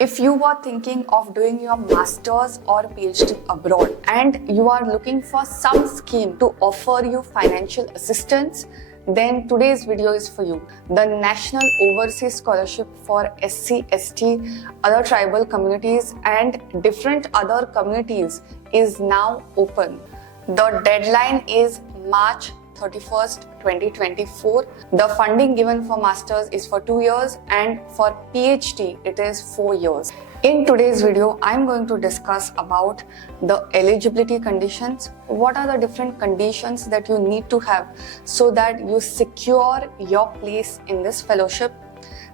If you are thinking of doing your master's or PhD abroad and you are looking for some scheme to offer you financial assistance, then today's video is for you. The National Overseas Scholarship for SC, ST, other tribal communities and different other communities is now open. The deadline is March 31st, 2024. The funding given for masters is for 2 years and for PhD it is 4 years. In today's video, I'm going to discuss about the eligibility conditions. What are the different conditions that you need to have so that you secure your place in this fellowship?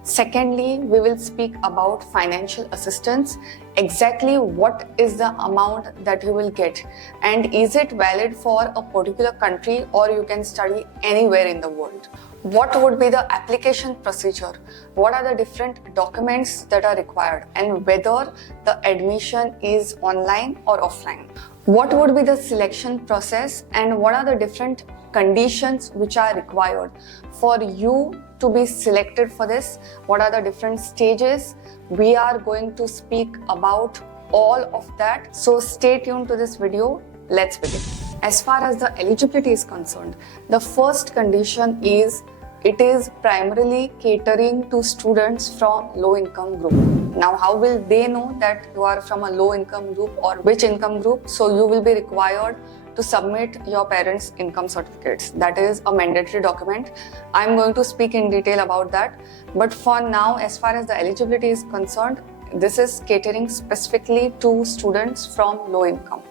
Secondly, we will speak about financial assistance, exactly what is the amount that you will get and is it valid for a particular country or you can study anywhere in the world. What would be the application procedure? What are the different documents that are required and whether the admission is online or offline? What would be the selection process and what are the different conditions which are required for you to be selected for this? What are the different stages? We are going to speak about all of that. So stay tuned to this video. Let's begin. As far as the eligibility is concerned, the first condition is it is primarily catering to students from low income group. Now, how will they know that you are from a low income group or which income group? So you will be required to submit your parents' income certificates. That is a mandatory document. I'm going to speak in detail about that. But for now, as far as the eligibility is concerned, this is catering specifically to students from low income.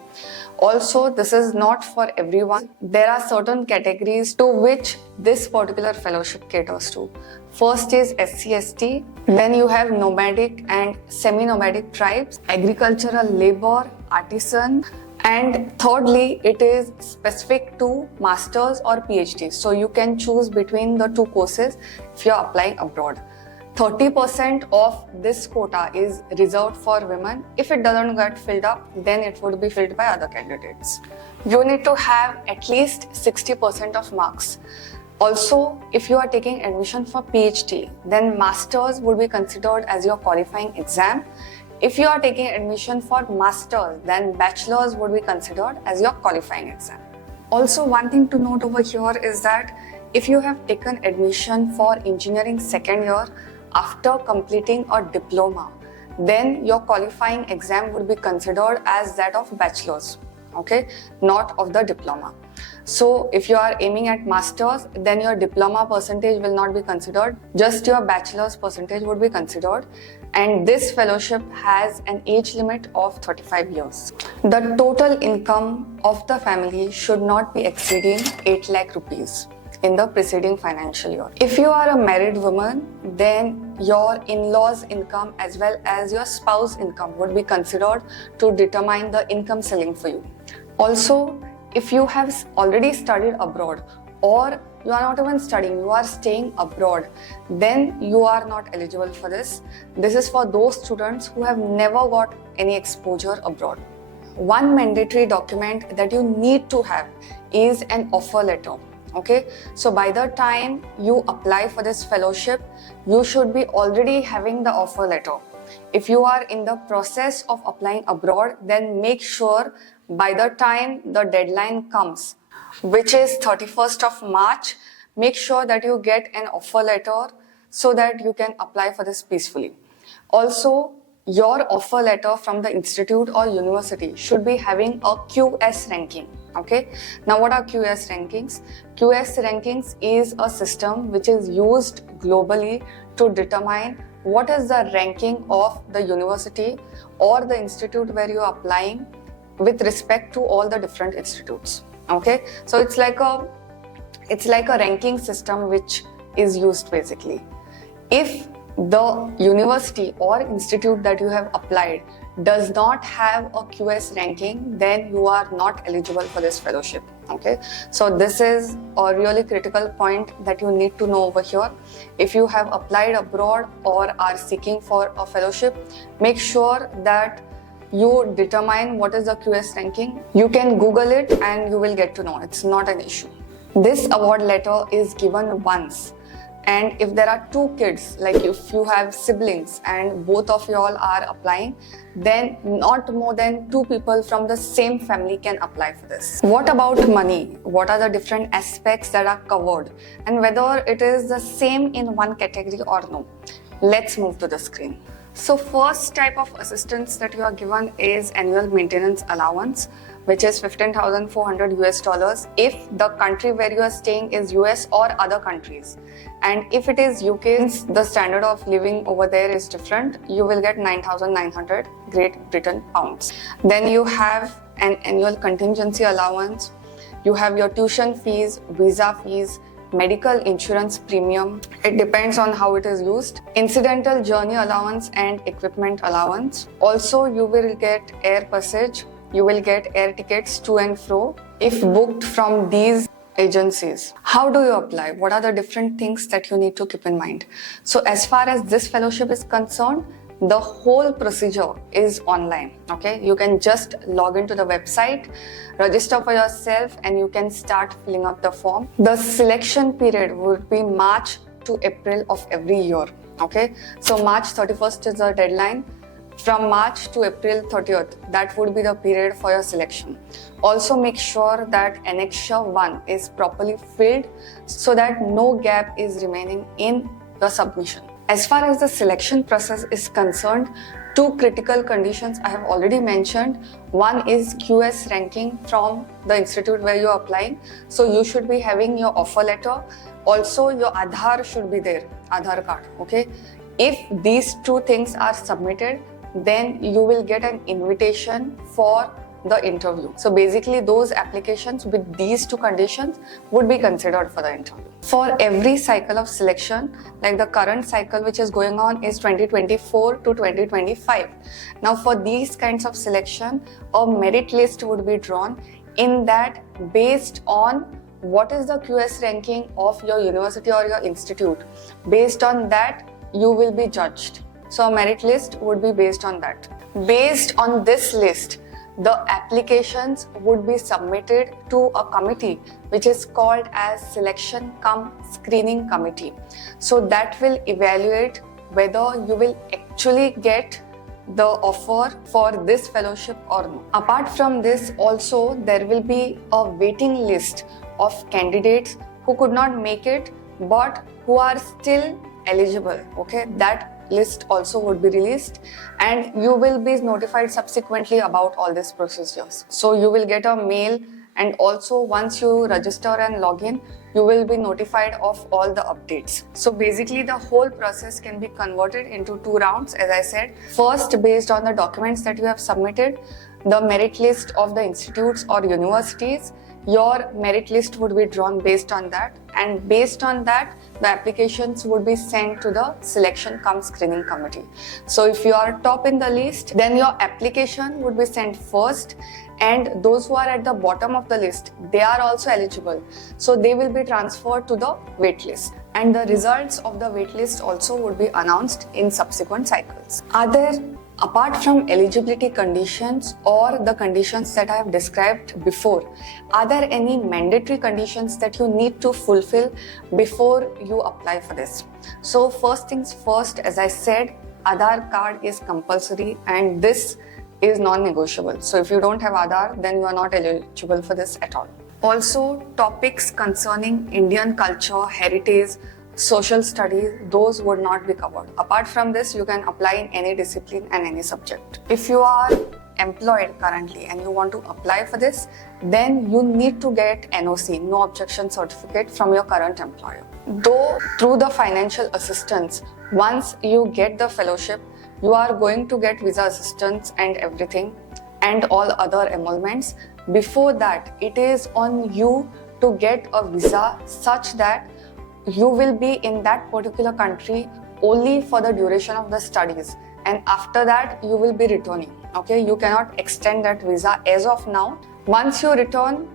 Also, this is not for everyone. There are certain categories to which this particular fellowship caters to. First is SC/ST, then you have nomadic and semi-nomadic tribes, agricultural labor, artisan, and thirdly, it is specific to masters or PhD. So you can choose between the two courses if you are applying abroad. 30% of this quota is reserved for women. If it doesn't get filled up, then it would be filled by other candidates. You need to have at least 60% of marks. Also, if you are taking admission for PhD, then masters would be considered as your qualifying exam. If you are taking admission for masters, then bachelor's would be considered as your qualifying exam. Also, one thing to note over here is that if you have taken admission for engineering second year after completing a diploma, then your qualifying exam would be considered as that of bachelor's, okay, not of the diploma. So if you are aiming at masters, then your diploma percentage will not be considered, just your bachelor's percentage would be considered. And this fellowship has an age limit of 35 years. The total income of the family should not be exceeding 8 lakh rupees in the preceding financial year. If you are a married woman, then your in-laws income as well as your spouse income would be considered to determine the income ceiling for you. Also, if you have already studied abroad or you are not even studying, you are staying abroad, then you are not eligible for this. This is for those students who have never got any exposure abroad. One mandatory document that you need to have is an offer letter. Okay, so by the time you apply for this fellowship, you should be already having the offer letter. If you are in the process of applying abroad, then make sure by the time the deadline comes, which is 31st of March, make sure that you get an offer letter so that you can apply for this peacefully. Also, your offer letter from the institute or university should be having a QS ranking. Okay, now what are QS rankings? QS rankings is a system which is used globally to determine what is the ranking of the university or the institute where you are applying with respect to all the different institutes. Okay, so it's like a ranking system which is used basically. If the university or institute that you have applied does not have a QS ranking, then you are not eligible for this fellowship. Okay, so this is a really critical point that you need to know over here. If you have applied abroad or are seeking for a fellowship, make sure that you determine what is the QS ranking. You can Google it and you will get to know. It's not an issue. This award letter is given once And if there are two kids, like if you have siblings and both of you all are applying, then not more than two people from the same family can apply for this. What about money? What are the different aspects that are covered and whether it is the same in one category or no? Let's move to the screen. So first type of assistance that you are given is annual maintenance allowance, which is $15,400 US if the country where you are staying is US or other countries. And if it is UK, the standard of living over there is different. You will get 9,900 Great Britain pounds. Then you have an annual contingency allowance. You have your tuition fees, visa fees, medical insurance premium. It depends on how it is used. Incidental journey allowance and equipment allowance. Also, you will get air passage. You will get air tickets to and fro if booked from these agencies. How do you apply? What are the different things that you need to keep in mind? So as far as this fellowship is concerned, the whole procedure is online. Okay, you can just log into the website, register for yourself, and you can start filling up the form. The selection period would be March to April of every year. Okay, so March 31st is the deadline. From March to April 30th, that would be the period for your selection. Also make sure that Annexure 1 is properly filled so that no gap is remaining in the submission. As far as the selection process is concerned, two critical conditions I have already mentioned. One is QS ranking from the institute where you are applying. So you should be having your offer letter. Also your Aadhaar should be there, Aadhaar card. Okay. If these two things are submitted, then you will get an invitation for the interview. So basically those applications with these two conditions would be considered for the interview. For every cycle of selection, like the current cycle which is going on is 2024 to 2025. Now for these kinds of selection, a merit list would be drawn in that based on what is the QS ranking of your university or your institute. Based on that, you will be judged. So a merit list would be based on that. Based on this list, the applications would be submitted to a committee which is called as Selection cum Screening Committee. So that will evaluate whether you will actually get the offer for this fellowship or not. Apart from this, also there will be a waiting list of candidates who could not make it but who are still eligible. Okay, that list also would be released and you will be notified subsequently about all these procedures. So you will get a mail, and also once you register and log in, you will be notified of all the updates. So basically the whole process can be converted into two rounds, as I said. First, based on the documents that you have submitted, the merit list of the institutes or universities, your merit list would be drawn based on that, and based on that the applications would be sent to the Selection cum Screening Committee. So if you are top in the list, then your application would be sent first, and those who are at the bottom of the list, they are also eligible, so they will be transferred to the wait list, and the results of the wait list also would be announced in subsequent cycles. Apart from eligibility conditions or the conditions that I have described before, are there any mandatory conditions that you need to fulfill before you apply for this? So first things first, as I said, Aadhaar card is compulsory and this is non-negotiable. So if you don't have Aadhaar, then you are not eligible for this at all. Also, topics concerning Indian culture, heritage, social studies, those would not be covered. Apart from this, you can apply in any discipline and any subject. If you are employed currently and you want to apply for this, then you need to get NOC, no objection certificate, from your current employer. Though through the financial assistance, once you get the fellowship, you are going to get visa assistance and everything and all other emoluments. Before that, it is on you to get a visa such that you will be in that particular country only for the duration of the studies, and after that you will be returning. Okay, you cannot extend that visa as of now. Once you return,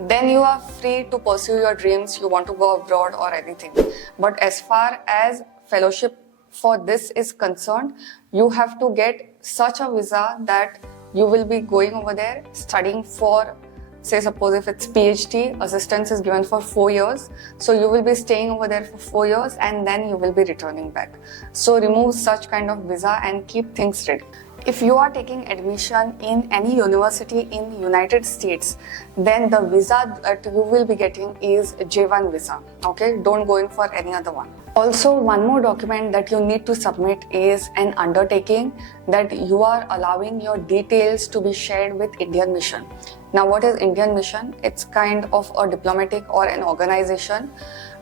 then you are free to pursue your dreams, you want to go abroad or anything. But as far as fellowship for this is concerned, you have to get such a visa that you will be going over there studying for say suppose if it's PhD, assistance is given for 4 years. So you will be staying over there for 4 years and then you will be returning back. So remove such kind of visa and keep things ready. If you are taking admission in any university in United States, then the visa that you will be getting is J1 visa. Okay, don't go in for any other one. Also, one more document that you need to submit is an undertaking that you are allowing your details to be shared with Indian Mission. Now, what is Indian Mission? It's kind of a diplomatic or an organization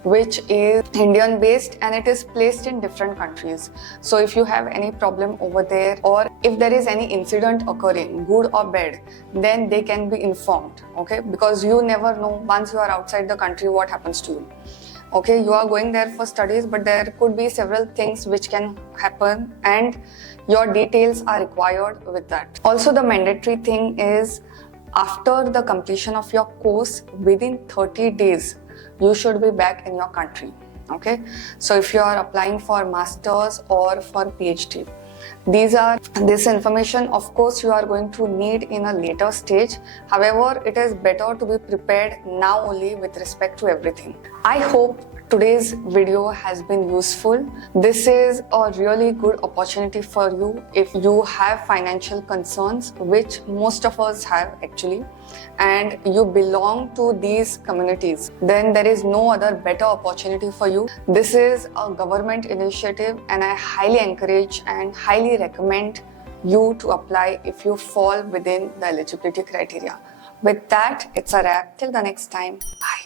which is Indian based and it is placed in different countries. So if you have any problem over there or if there is any incident occurring, good or bad, then they can be informed, okay? Because you never know once you are outside the country what happens to you. Okay, you are going there for studies, but there could be several things which can happen and your details are required with that. Also, the mandatory thing is after the completion of your course, within 30 days, you should be back in your country. Okay, so if you are applying for masters or for PhD, this information of course you are going to need in a later stage. However, it is better to be prepared now only with respect to everything. I hope today's video has been useful. This is a really good opportunity for you if you have financial concerns, which most of us have actually, and you belong to these communities, then there is no other better opportunity for you. This is a government initiative and I highly encourage and highly recommend you to apply if you fall within the eligibility criteria. With that, it's a wrap. Till the next time. Bye.